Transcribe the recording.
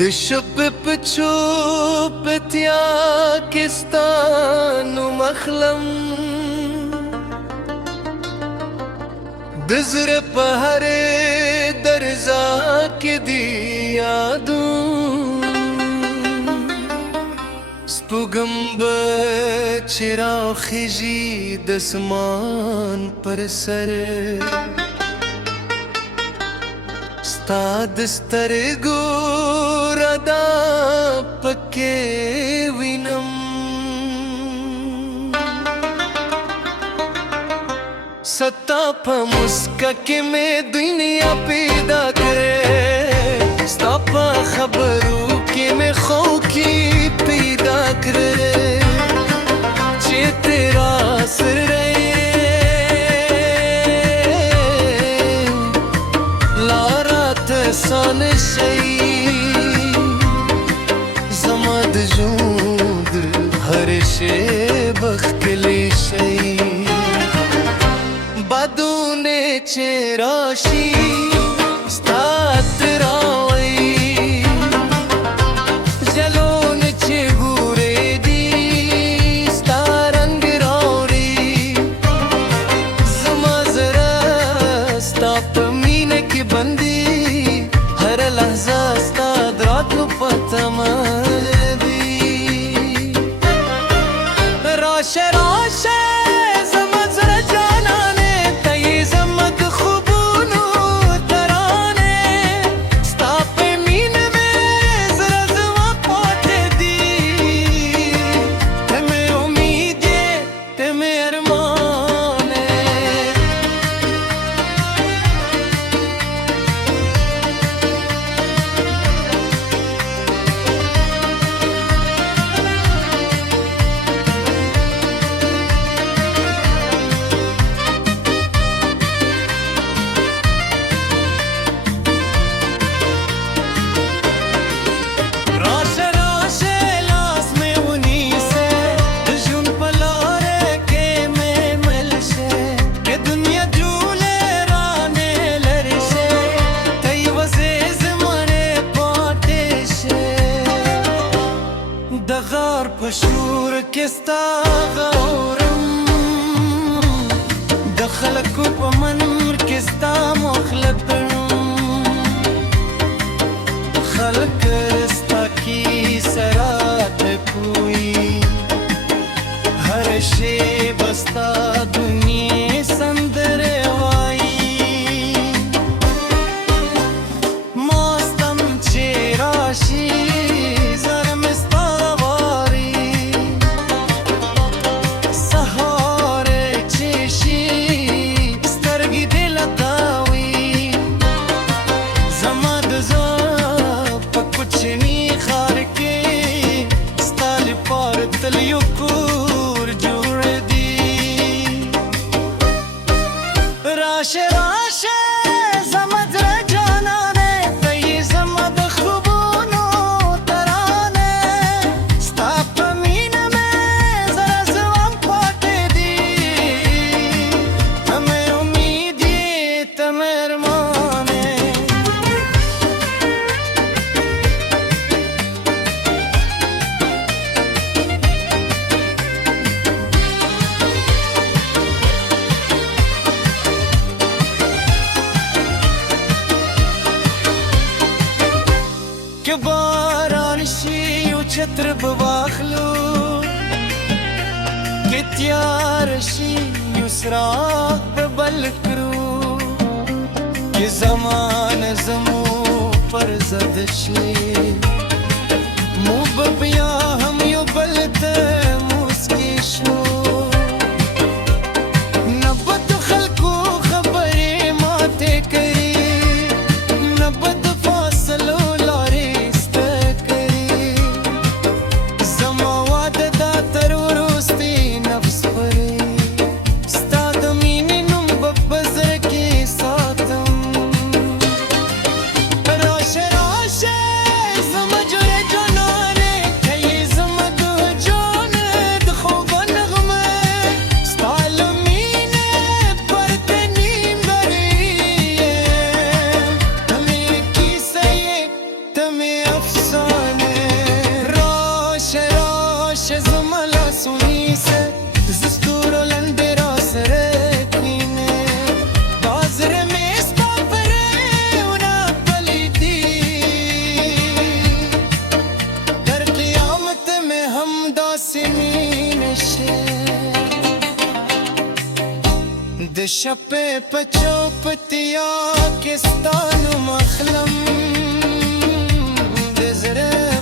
د شپې په چوپتیا کې ستا نوم اخلم، د زړه په هرې درزا کې دي یادونه، سپوږم به چې راخیژي د اسمان پر سر، ستا د سترګو ردا پکې وینم، ستا په مسکا کې مې دنیا پیدا کړې، ستا په خبرو کې مې خوکي پیدا کړې، چې تیرا سر سان شي زما د ژوند هر شی بخکلی شي، بادونه چې راشي ستا تراوي، ژلونه چې ګورېږي ستا رنګ راوړي، زما زړه ستا په مینه کې بندي، هر لحظه ستا د راتلو په تمه دي، راشه راشه زما زړه جانانې، ته یې زما د خوبونو ترانې، ستا په مینه مې زړه زما پاتې دي، ته مې امید یې ته مې ارمان یې. د غار په شور کې ستا غورم، د خلکو په منور کې ستا مخلطم، خلک ستا کیسه راته کوي، هر شی به ستا دنیا سندرې وایي، ماستم چې راشي راشه راشه زما زړه جانانې، ته یې زما د خوبونو ترانې، ستا په مینه مې زړه زما پاتې دي، ته مې امید یې ته مې ارمان یې. که باران شي یو چتر به واخلو، که تیار شي یو څراغ به بل کړو، که زمانه زمو پر ضد شي مو به بیا هم یو بل ته موسکي شو، نه به د خلکو خبرې ماتې کوي، نه به د فاصلو راشه راشه زما سنين الشيخ دشبه پچوپتیا کستانو مخلم دزره